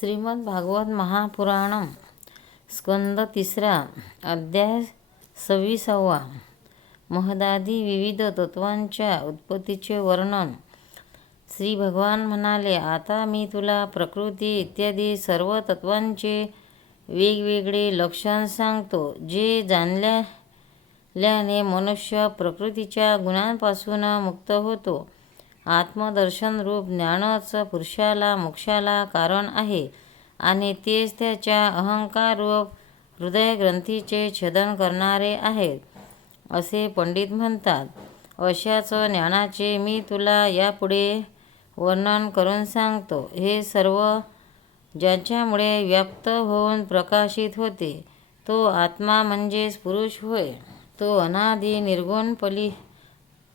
श्रीमद भागवत महापुराणम स्कंद तिसरा अध्याय सव्वीसावा. महदादी विविध तत्वांच्या उत्पत्तीचे वर्णन. श्री भगवान म्हणाले आता मी तुला प्रकृती इत्यादी सर्व तत्वांचे वेगवेगळे लक्षण सांगतो जे जाणल्याने मनुष्य प्रकृतीच्या गुणांपासून मुक्त होतो. आत्मदर्शन रूप ज्ञानच पुरुषाला मोक्षाला कारण आहे. आणि तेच त्याच्या अहंकार रूप हृदयग्रंथीचे छेदन करणारे आहेत असे पंडित म्हणतात. अशाच ज्ञानाचे मी तुला यापुढे वर्णन करून सांगतो. हे सर्व ज्याच्यामुळे व्याप्त होऊन प्रकाशित होते तो आत्मा म्हणजेच पुरुष होय. तो अनादि निर्गुण पली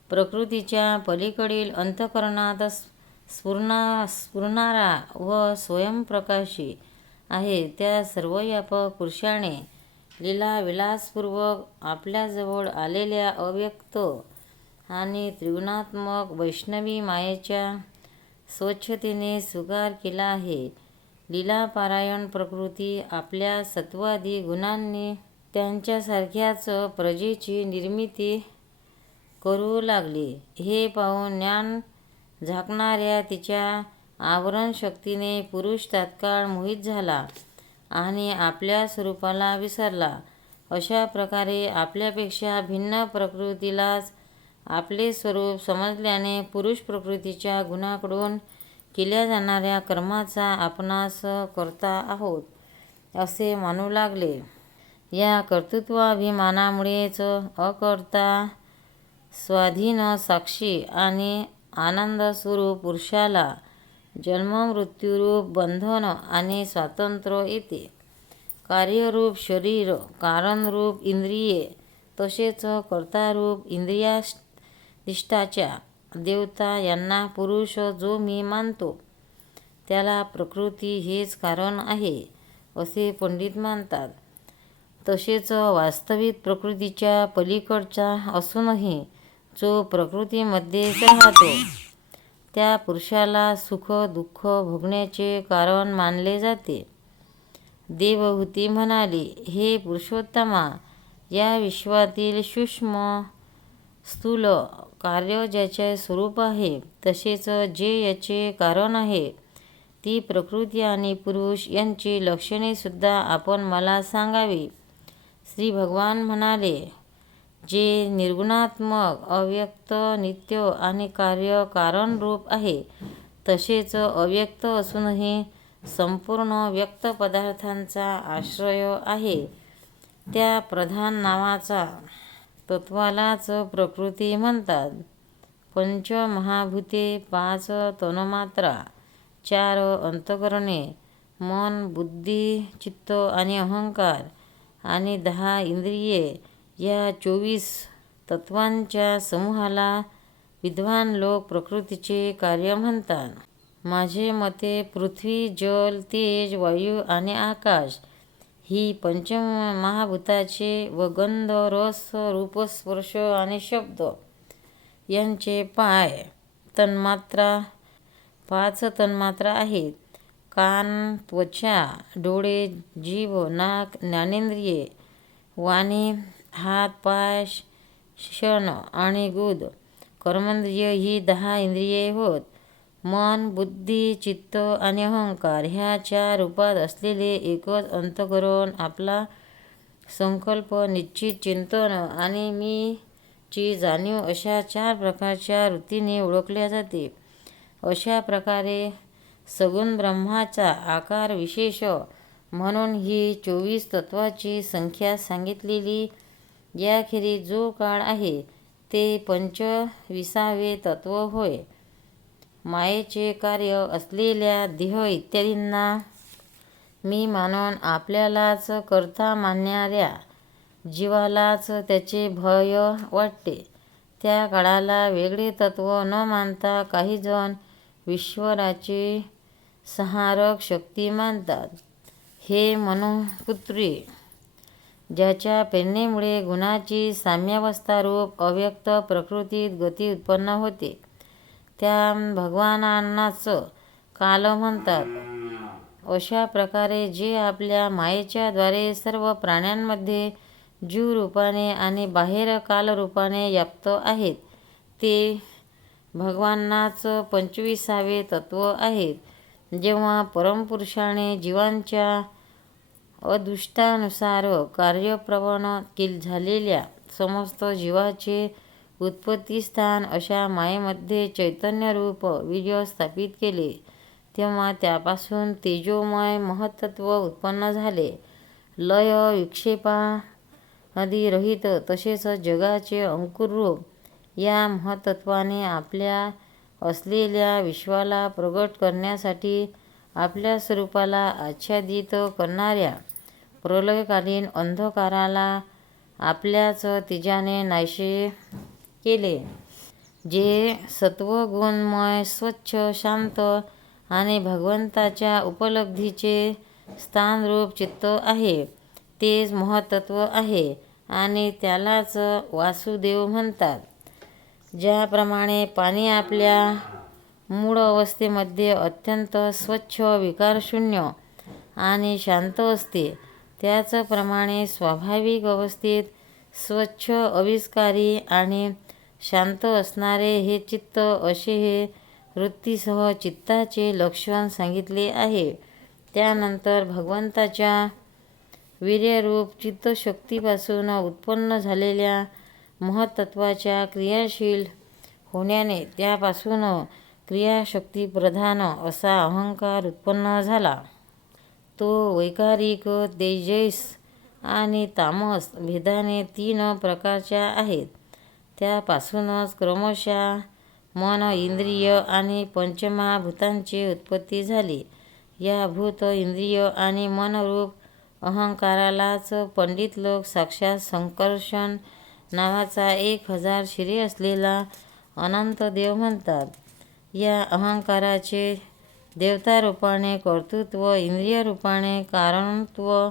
प्रकृतीच्या पलीकडील अंतकरणात स्फुरणा स्फुरणारा व स्वयंप्रकाशी आहे. त्या सर्वव्यापक पुरुषाने लीलाविलासपूर्वक आपल्याजवळ आलेल्या अव्यक्त आणि त्रिगुणात्मक वैष्णवी मायेच्या स्वच्छतेने स्वीकार केला आहे. लीलापारायण प्रकृती आपल्या सत्वादी गुणांनी त्यांच्यासारख्याच प्रजेची निर्मिती करू लागली. हे पाहून ज्ञान झाकणाऱ्या तिच्या आवरण शक्तीने पुरुष तात्काळ मोहित झाला आणि आपल्या स्वरूपाला विसरला. अशा प्रकारे आपल्यापेक्षा भिन्न प्रकृतीलाच आपले स्वरूप समजल्याने पुरुष प्रकृतीच्या गुणाकडून केल्या जाणाऱ्या कर्माचा आपणास करता आहोत असे मानू लागले. या कर्तृत्वाभिमानामुळेच अकर्ता स्वाधीन साक्षी आणि आनंदस्वरूप पुरुषाला जन्ममृत्यूरूप बंधन आणि स्वातंत्र्य येते. कार्यरूप शरीर कारणरूप इंद्रिये तसेच कर्तारूप इंद्रियाधिष्ठाच्या देवता यांना पुरुष जो मी मानतो त्याला प्रकृती हेच कारण आहे असे पंडित मानतात. तसेच वास्तविक प्रकृतीच्या पलीकडचा असूनही जो प्रकृतीमध्येच राहतो त्या पुरुषाला सुख दुःख भोगण्याचे कारण मानले जाते. देवहूती म्हणाली हे पुरुषोत्तमा या विश्वातील सूक्ष्म स्थूल कार्य ज्याचे स्वरूप आहे तसेच जे याचे कारण आहे ती प्रकृती आणि पुरुष यांची लक्षणेसुद्धा आपण मला सांगावी. श्री भगवान म्हणाले जे निर्गुणात्मक अव्यक्त नित्य आणि कार्य कारणरूप आहे तसेच अव्यक्त असूनही संपूर्ण व्यक्त पदार्थांचा आश्रय आहे. त्या प्रधान नावाचा तत्वालाच प्रकृती म्हणतात. पंचमहाभूते पाच तनमात्रा चार अंतकरणे मन बुद्धी चित्त आणि अहंकार आणि दहा इंद्रिये या चोवीस तत्वांच्या समूहाला विद्वान लोक प्रकृतीचे कार्य म्हणतात. माझे मते पृथ्वी जल तेज वायू आणि आकाश ही पंचम महाभूताचे व गंध रस रूपस्पर्श आणि शब्द यांचे पाय तन्मात्रा पाच तन्मात्रा आहेत. कान त्वचा डोळे जीभ नाक ज्ञानेंद्रिये वाणी हात पाय क्षण आणि गुद. कर्मेंद्रिय ही दहा इंद्रिये होत. मन बुद्धी चित्त आणि अहंकार ह्या चार रूपात असलेले एकच अंतकरण आपला संकल्प निश्चित चिंतन आणि मी ची जाणीव अशा चार प्रकारच्या वृत्तीने ओळखल्या जाते. अशा प्रकारे सगुण ब्रह्माचा आकार विशेष म्हणून ही चोवीस तत्वाची संख्या सांगितलेली याखेरीज जो काळ आहे ते पंचविसावे तत्व होय. मायेचे कार्य असलेल्या देह इत्यादींना मी मानून आपल्यालाच करता मानणाऱ्या जीवालाच त्याचे भय वाटते. त्या काळाला वेगळे तत्व न मानता काहीजण ईश्वराची संहारक शक्ती मानतात. हे मनुपुत्री ज्याच्या प्रेरणेमुळे गुणाची साम्यावस्थारूप अव्यक्त प्रकृतीत गती उत्पन्न होते. त्या भगवानांनाच काल म्हणतात अशा प्रकारे जे आपल्या मायेच्या द्वारे सर्व प्राण्यांमध्ये जीव रूपाने आणि बाहेर कालरूपाने व्याप्त आहेत ते भगवानाच पंचवीसावे तत्व आहेत. जेव्हा परमपुरुषाने जीवांच्या अदृष्टानुसार कार्यप्रवण केल झालेल्या समस्त जीवाचे उत्पत्तीस्थान अशा मायेमध्ये चैतन्यरूप वीर्य स्थापित केले. तेव्हा त्यापासून तेजोमय महत्त्व उत्पन्न झाले. लय विक्षेपादी रहित तसेच जगाचे अंकुररूप या महत्त्वाने आपल्या असलेल्या विश्वाला प्रगट करण्यासाठी आपल्या स्वरूपाला आच्छादित करणाऱ्या प्रलयकालीन अंधकाराला आपल्याच तेजाने नाहीसे केले जे सत्वगुणमय स्वच्छ शांत आणि भगवंताच्या उपलब्धीचे स्थानरूप चित्त आहे. तेच महत्त्व आहे आणि त्यालाच वासुदेव म्हणतात. ज्याप्रमाणे पाणी आपल्या मूळ अवस्थेमध्ये अत्यंत स्वच्छ विकारशून्य आणि शांत असते त्याचप्रमाणे स्वाभाविक अवस्थेत स्वच्छ अविष्कारी आणि शांत असणारे हे चित्त असे हे वृत्तीसह चित्ताचे लक्षण सांगितले आहे. त्यानंतर भगवंताच्या वीर्यरूप चित्तशक्तीपासून उत्पन्न झालेल्या महत्त्वाच्या क्रियाशील होण्याने त्यापासून क्रियाशक्तीप्रधान असा अहंकार उत्पन्न झाला. तो वैकारिक तेजस आणि तामस भेदाने तीन प्रकारच्या आहेत. त्यापासूनच क्रमशः मन इंद्रिय आणि पंचमहाभूतांची उत्पत्ती झाली. या भूत इंद्रिय आणि मनरूप अहंकारालाच पंडित लोक साक्षात संकर्षण नावाचा एक हजार शिरे असलेला अनंत देव म्हणतात. या अहंकाराचे देवतारूपाने कर्तृत्व इंद्रियरूपाने कारणत्व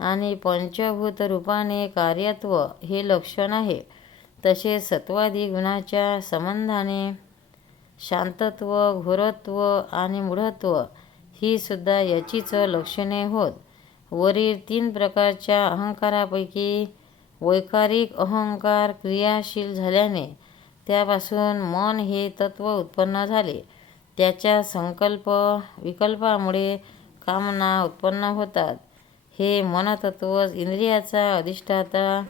आणि पंचभूत रूपाने कार्यत्व हे लक्षण आहे. तसेच सत्वादी गुणाच्या संबंधाने शांतत्व घोरत्व आणि मूढत्व ही सुद्धा याचीच लक्षणे होत. वरील तीन प्रकारच्या अहंकारापैकी वैकारिक अहंकार क्रियाशील झाल्याने त्यापासून मन हे तत्व उत्पन्न झाले. त्याच्या संकल्प विकल्पामुळे कामना उत्पन्न होतात. हे मनतत्व इंद्रियाचा अधिष्ठाता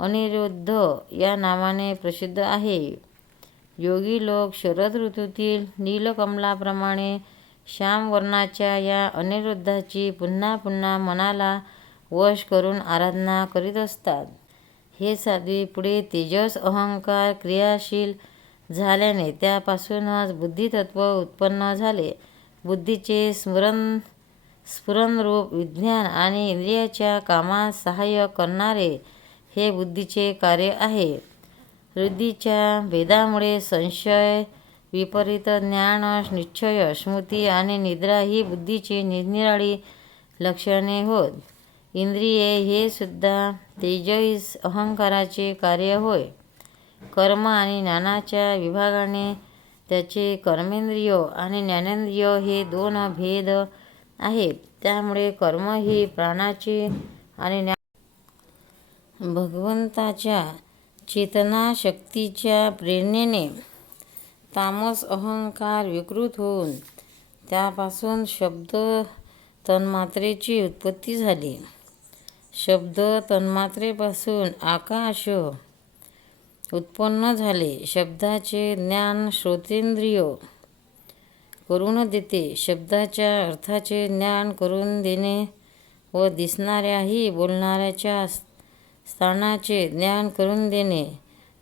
अनिरुद्ध या नावाने प्रसिद्ध आहे. योगी लोक शरद ऋतूतील नीलकमलाप्रमाणे श्यामवर्णाच्या या अनिरुद्धाची पुन्हा पुन्हा मनाला वश करून आराधना करीत असतात. हे साध्वी पुढे तेजस अहंकार क्रियाशील झाल्याने त्यापासूनच बुद्धितत्व उत्पन्न झाले. बुद्धीचे स्मरण स्फुरणरूप विज्ञान आणि इंद्रियाच्या कामात सहाय्य करणारे हे बुद्धीचे कार्य आहे. वृद्धीच्या भेदामुळे संशय विपरीत ज्ञान निश्चय स्मृती आणि निद्रा ही बुद्धीची निरनिराळी लक्षणे होत. इंद्रिये हे सुद्धा तेजस अहंकाराचे कार्य होय. कर्म आणि ज्ञानाच्या विभागाने त्याचे कर्मेंद्रिय आणि ज्ञानेंद्रिय हे दोन भेद आहेत. त्यामुळे कर्म ही प्राणाची आणि ज्ञान भगवंताच्या चेतनाशक्तीच्या प्रेरणेने तामस अहंकार विकृत होऊन त्यापासून शब्द तन्मात्रेची उत्पत्ती झाली. शब्द तन्मात्रेपासून आकाश उत्पन्न झाले. शब्दाचे ज्ञान श्रोतेंद्रिय करून देते. शब्दाच्या अर्थाचे ज्ञान करून देणे व दिसणाऱ्याही बोलणाऱ्याच्या स्थानाचे ज्ञान करून देणे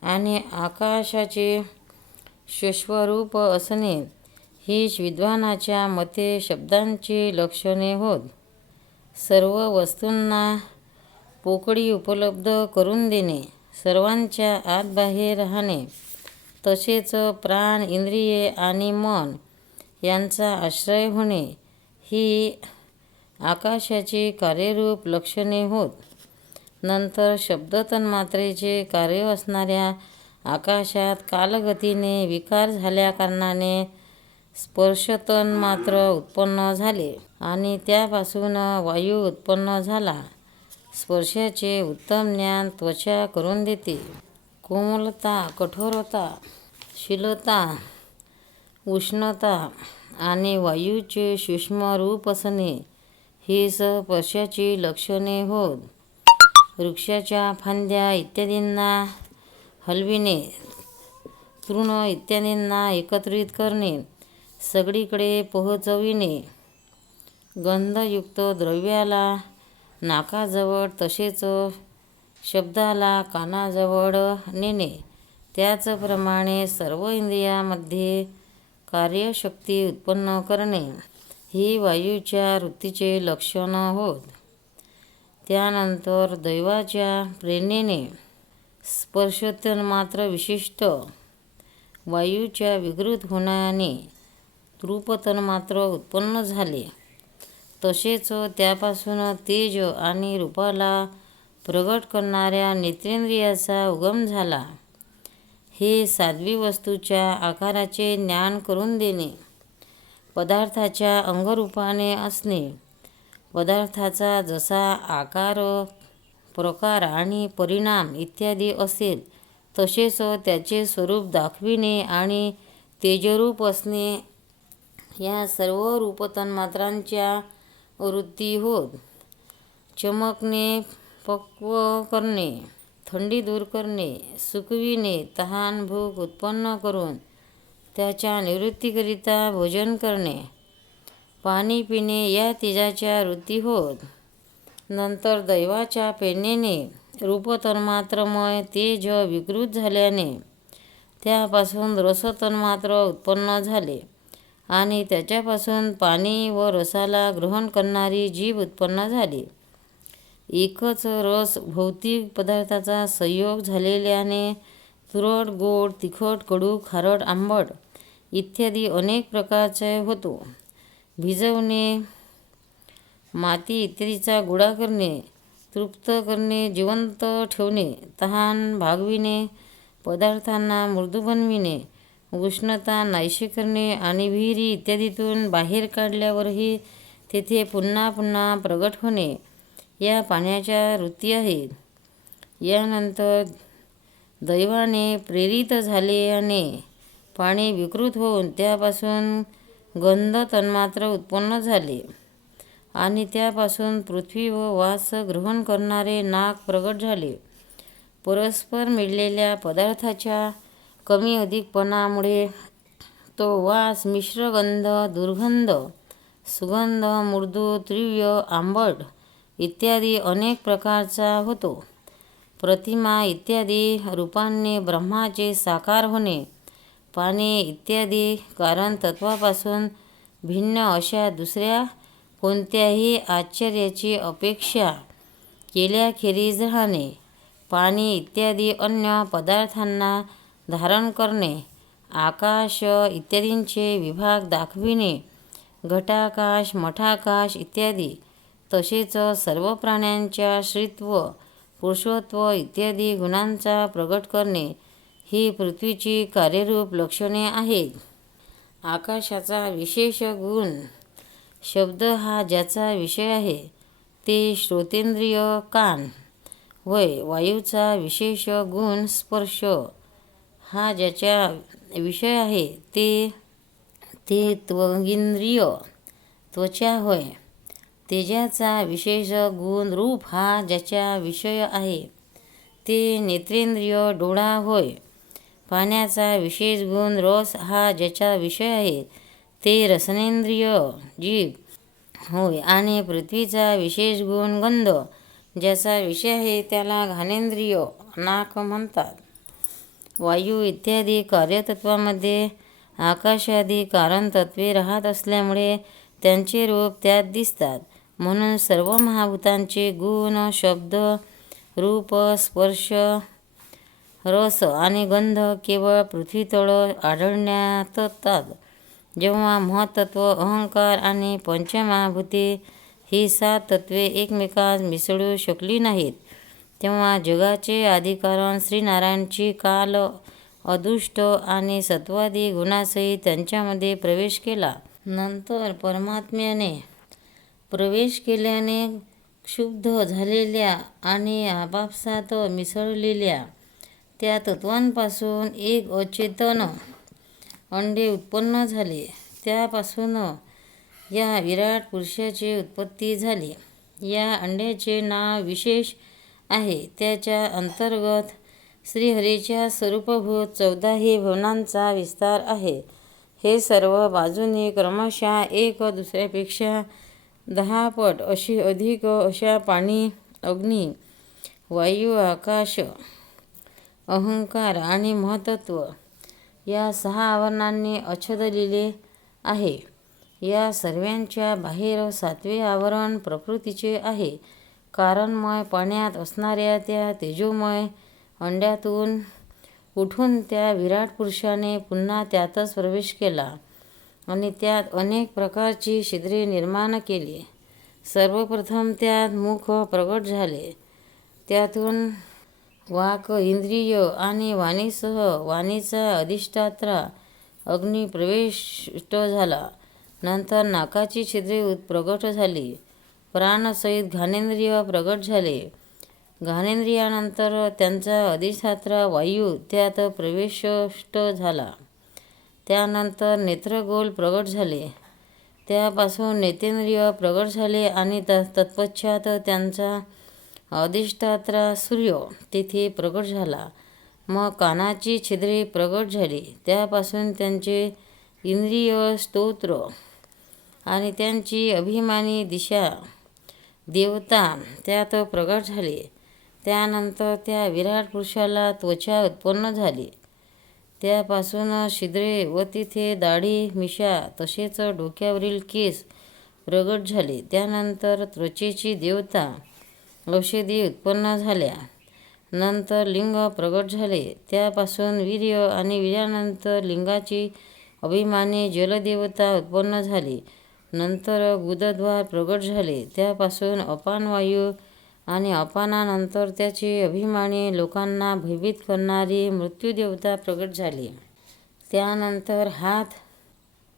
आणि आकाशाचे श्वरूप असणे ही विद्वानाच्या मते शब्दांची लक्षणे होत. सर्व वस्तूंना पोकळी उपलब्ध करून देणे. सर्वांच्या आत बाहेर राहणे तसेच प्राण इंद्रिये आणि मन यांचा आश्रय होणे ही आकाशाची कार्यरूप लक्षणे होत. नंतर शब्दतन्मात्रेचे कार्य असणाऱ्या आकाशात कालगतीने विकार झाल्याकारणाने स्पर्शतन मात्र उत्पन्न झाले आणि त्यापासून वायू उत्पन्न झाला. स्पर्शाचे उत्तम ज्ञान त्वचा करून देते. कोमलता कठोरता शीलता उष्णता आणि वायूचे सूक्ष्म रूप असणे ही स्पर्शाची लक्षणे होत. वृक्षाच्या फांद्या इत्यादींना हलविणे तृण इत्यादींना एकत्रित करणे सगळीकडे पोहोचविणे. गंधयुक्त द्रव्याला नाकाजवळ तसेच शब्दाला कानाजवळ नेणे. त्याचप्रमाणे सर्व इंद्रियामध्ये कार्यशक्ती उत्पन्न करणे ही वायूच्या वृत्तीचे लक्षण होत. त्यानंतर दैवाच्या प्रेरणेने स्पर्शोत्तर मात्र विशिष्ट. वायूच्या विकृत होण्याने रूपतन्मात्र उत्पन्न झाले. तसेच त्यापासून तेज आणि रूपाला प्रगट करणाऱ्या नेत्रेंद्रियाचा उगम झाला. हे साध्वी वस्तूच्या आकाराचे ज्ञान करून देणे पदार्थाच्या अंगरूपाने असणे पदार्थाचा जसा आकार प्रकार आणि परिणाम इत्यादी असेल तसेच त्याचे स्वरूप दाखविणे आणि तेजरूप असणे या सर्व रूपतन्मात्रांच्या वृत्ती होत. चमकणे पक्व करणे थंडी दूर करणे सुकविणे तहान भूक उत्पन्न करून त्याच्या निवृत्तीकरिता भोजन करणे. पाणी पिणे या तिजाच्या वृत्ती होत. नंतर दैवाच्या प्रेरणेने रूपतन्मात्रमय तेज विकृत झाल्याने त्यापासून रसतन्मात्र उत्पन्न झाले. आणि त्याच्यापासून पाणी व रसाला ग्रहण करणारी जीभ उत्पन्न झाली. एकच रस भौतिक पदार्थाचा संयोग झालेल्याने तुरट गोड तिखट कडू खारट आंबट इत्यादी अनेक प्रकारचे होतो. भिजवणे माती इत्यादीचा गोळा करणे तृप्त करणे जिवंत ठेवणे तहान भागविणे पदार्थांना मृदू बनविणे उष्णता नाहीशी करणे आणि विहिरी इत्यादीतून बाहेर काढल्यावरही तेथे पुन्हा पुन्हा प्रगट होणे या पाण्याच्या वृत्ती आहेत. यानंतर दैवाने प्रेरित झाल्याने पाणी विकृत होऊन त्यापासून गंध तन्मात्र उत्पन्न झाले आणि त्यापासून पृथ्वी व वास ग्रहण करणारे नाक प्रगट झाले. परस्पर मिळलेल्या पदार्थाच्या कमी अधिकपणामुळे तो वास मिश्रगंध दुर्गंध सुगंध मृदू तीव्र आंबट इत्यादी अनेक प्रकारचा होतो. प्रतिमा इत्यादी रूपांनी ब्रह्माचे साकार होणे पाणी इत्यादी कारण तत्वापासून भिन्न अशा दुसऱ्या कोणत्याही आश्चर्याची अपेक्षा केल्याखेरीज राहणे पाणी इत्यादी अन्य पदार्थांना धारण करणे आकाश इत्यादींचे विभाग दाखविणे घटाकाश मठाकाश इत्यादी तसेच सर्व प्राण्यांच्या श्रीत्व पुरुषत्व इत्यादी गुणांचा प्रगट करणे ही पृथ्वीची कार्यरूप लक्षणे आहेत. आकाशाचा विशेष गुण शब्द हा ज्याचा विषय आहे ते श्रोतेंद्रिय कान होय वायूचा विशेष गुण स्पर्श हा ज्याच्या विषय आहे ते ते त्वगिंद्रिय त्वचा होय. तेजाचा विशेष गुण रूप हा ज्याचा विषय आहे. ते नेत्रेंद्रिय डोळा होय. पाण्याचा विशेष गुण रस हा ज्याचा विषय आहे. ते रसनेंद्रिय जीव होय आणि पृथ्वीचा विशेष गुण गंध ज्याचा विषय आहे त्याला घाणेंद्रिय नाक म्हणतात. वायू इत्यादी कार्यतत्वामध्ये आकाशादी कारणतत्वे राहत असल्यामुळे त्यांचे रूप त्यात दिसतात. म्हणून सर्व महाभूतांचे गुण शब्द रूप स्पर्श रस आणि गंध केवळ पृथ्वीतळ आढळण्यात जेव्हा महत्त्व अहंकार आणि पंचमहाभूती ही सात तत्वे एकमेकात मिसळू शकली नाहीत तेव्हा जगाचे अधिकारण श्रीनारायणची काल अदुष्ट आणि सत्वादी गुणासहित त्यांच्यामध्ये प्रवेश केला. नंतर परमात्म्याने प्रवेश केल्याने क्षुब्ध झालेल्या आणि आपापसात मिसळलेल्या त्या तत्वांपासून एक अचेतन अंडे उत्पन्न झाले. त्यापासून या विराट पुरुषाची उत्पत्ती झाली. या अंड्याचे नाव विशेष आहे. त्याच्या अंतर्गत श्रीहरीच्या स्वरूपभूत चौदाही भुवनांचा विस्तार आहे. हे सर्व बाजूने क्रमशः एक दुसऱ्यापेक्षा दहा पट अशी अधिक अशा पाणी, अग्नी, वायू, आकाश, अहंकार आणि महत्त्व या सहा आवरणांनी आच्छादलेले आहे. या सर्वांच्या बाहेर सातवे आवरण प्रकृतीचे आहे. कारणमय पाण्यात असणाऱ्या त्या तेजोमय अंड्यातून उठून त्या विराट पुरुषाने पुन्हा त्यातच प्रवेश केला आणि त्यात अनेक प्रकारची छिद्रे निर्माण केली. सर्वप्रथम त्यात मुख प्रगट झाले. त्यातून वाक इंद्रिय आणि वाणीसह वाणीचा अधिष्ठात्रा अग्नी झाला. नंतर नाकाची छिद्रे प्रगट झाली. प्राणसहित घानेंद्रिय प्रगट झाले. घानेंद्रियानंतर त्यांचा अधिष्ठात्रा वायू त्यात प्रवेशष्ट झाला. त्यानंतर नेत्रगोल प्रगट झाले. त्यापासून नेतेंद्रिय प्रगट झाले आणि त तत्पश्चात त्यांचा अधिष्ठात्रा सूर्य तेथे प्रगट झाला. मग कानाची छिद्रे प्रगट झाली. त्यापासून त्यांचे इंद्रिय स्तोत्र आणि त्यांची अभिमानी दिशा देवता त्यात प्रगट झाले. त्यानंतर त्या विराट पुरुषाला त्वचा उत्पन्न झाली. त्यापासून शिद्रे व तिथे दाढी, मिशा तसेच डोक्यावरील केस प्रगट झाले. त्यानंतर त्वचेची देवता औषधी उत्पन्न झाल्या. नंतर लिंग प्रगट झाले. त्यापासून वीर्य आणि वीर्यानंतर लिंगाची अभिमानी जलदेवता उत्पन्न झाली. नंतर गुदद्वार प्रगट झाले. त्यापासून अपान वायू आणि अपानानंतर त्याची अभिमानी लोकांना भयभीत करणारी मृत्यूदेवता प्रगट झाली. त्यानंतर हात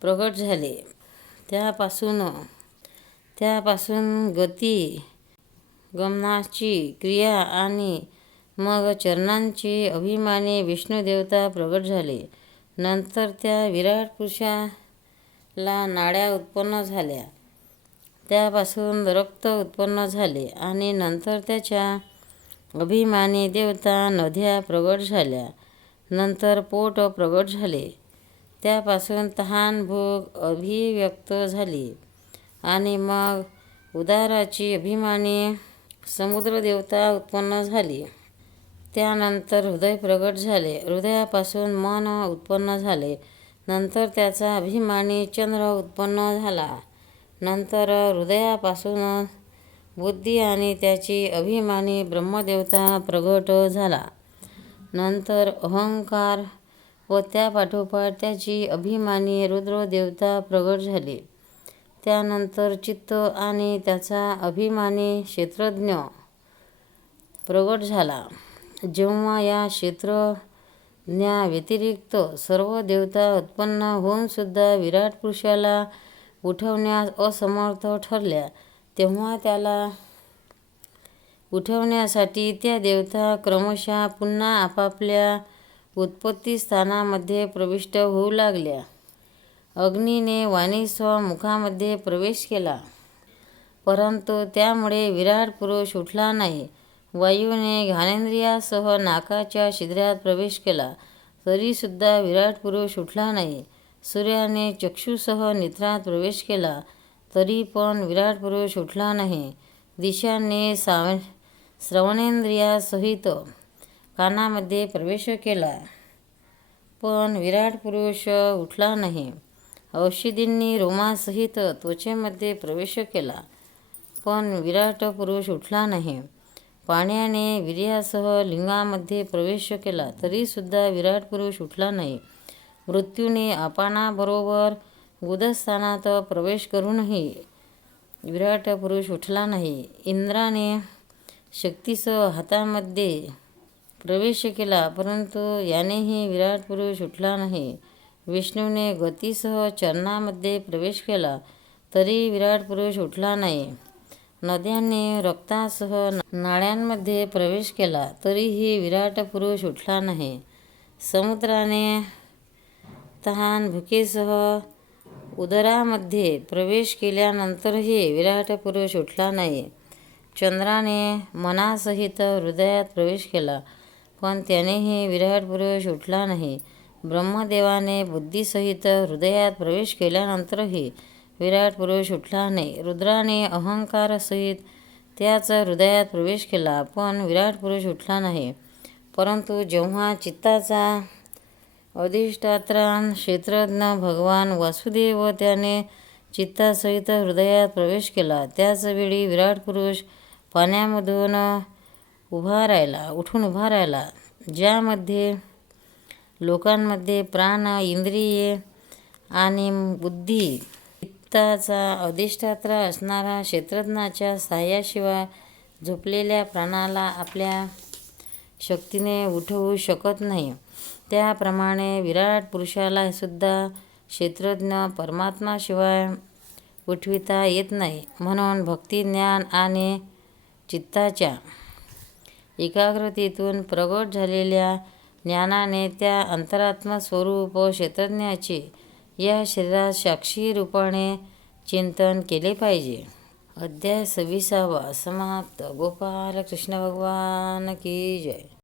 प्रगट झाले. त्यापासून त्यापासून गती, गमनाची क्रिया आणि मग चरणांची अभिमानी विष्णुदेवता प्रगट झाले. नंतर त्या विराट ला नाड्या उत्पन्न झाल्या. त्यापासून रक्त उत्पन्न झाले आणि नंतर त्याच्या अभिमानी देवता नद्या प्रगट झाल्या. नंतर पोट प्रगट झाले. त्यापासून तहान, भूक अभिव्यक्त झाली आणि मग उदाराची अभिमानी समुद्रदेवता उत्पन्न झाली. त्यानंतर हृदय प्रगट झाले. हृदयापासून मन उत्पन्न झाले. नंतर त्याचा अभिमानी चंद्र उत्पन्न झाला. नंतर हृदयापासून बुद्धी आणि त्याची अभिमानी ब्रह्मदेवता प्रगट झाला. नंतर अहंकार व त्यापाठोपाठ त्याची अभिमानी रुद्रदेवता प्रगट झाली. त्यानंतर चित्त आणि त्याचा अभिमानी क्षेत्रज्ञ प्रगट झाला. जेव्हा या क्षेत्र क्षेत्रज्ञाव्यतिरिक्त सर्व देवता उत्पन्न होऊनसुद्धा विराट पुरुषाला उठवण्यास असमर्थ ठरल्या, तेव्हा त्याला उठवण्यासाठी त्या देवता क्रमशः पुन्हा आपापल्या उत्पत्तीस्थानामध्ये प्रविष्ट होऊ लागल्या. अग्नीने वाणीस्व मुखामध्ये प्रवेश केला. परंतु त्यामुळे विराट पुरुष उठला नाही. वायूने घानेंद्रियासह नाकाच्या छिद्र्यात प्रवेश केला, तरीसुद्धा विराट पुरुष उठला नाही. सूर्याने चक्षूसह नेत्रात प्रवेश केला, तरी पण विराट पुरुष उठला नाही. दिशाने साव श्रवणेंद्रियासहित कानामध्ये प्रवेश केला, पण विराट पुरुष उठला नाही. औषधींनी रोमासहित त्वचेमध्ये प्रवेश केला, पण विराट पुरुष उठला नाही. पाण्याने वीर्यासह लिंगामध्ये प्रवेश केला, तरीसुद्धा विराट पुरुष उठला नाही. मृत्यूने अपानाबरोबर गुदस्थानात प्रवेश करूनही विराट पुरुष उठला नाही. इंद्राने शक्तीसह हातामध्ये प्रवेश केला परंतु यानेही विराट पुरुष उठला नाही विष्णूने गतीसह चरणामध्ये प्रवेश केला तरी विराट पुरुष उठला नाही नद्यांनी रक्तासह नाळ्यांमध्ये प्रवेश केला तरीही विराट पुरुष उठला नाही. समुद्राने तहान भुकेसह उदरामध्ये प्रवेश केल्यानंतरही विराट पुरुष उठला नाही. चंद्राने मनासहित हृदयात प्रवेश केला पण त्यानेही विराट पुरुष उठला नाही. ब्रह्मदेवाने बुद्धीसहित हृदयात प्रवेश केल्यानंतरही विराट पुरुष उठला नाही. रुद्राने अहंकारसहित त्याच हृदयात प्रवेश केला पण विराट पुरुष उठला नाही. परंतु जेव्हा चित्ताचा अधिष्ठात्रान क्षेत्रज्ञ भगवान वासुदेव व त्याने चित्तासहित हृदयात प्रवेश केला त्याच वेळी विराट पुरुष पाण्यामधून उभा राहिला उठून उभा राहिला ज्यामध्ये लोकांमध्ये प्राण इंद्रिये आणि बुद्धी चित्ताचा अधिष्ठात्र असणारा क्षेत्रज्ञाच्या साहाय्याशिवाय झोपलेल्या प्राणाला आपल्या शक्तीने उठवू शकत नाही. त्याप्रमाणे विराट पुरुषाला सुद्धा क्षेत्रज्ञ परमात्माशिवाय उठविता येत नाही. म्हणून भक्ती ज्ञान आणि चित्ताच्या एकाग्रतेतून प्रगट झालेल्या ज्ञानाने त्या अंतरात्मा स्वरूप क्षेत्रज्ञाचे या शरीरात साक्षी रूपाने चिंतन केले पाहिजे. अध्याय सव्वीसावा समाप्त. गोपाल कृष्ण भगवान की जय.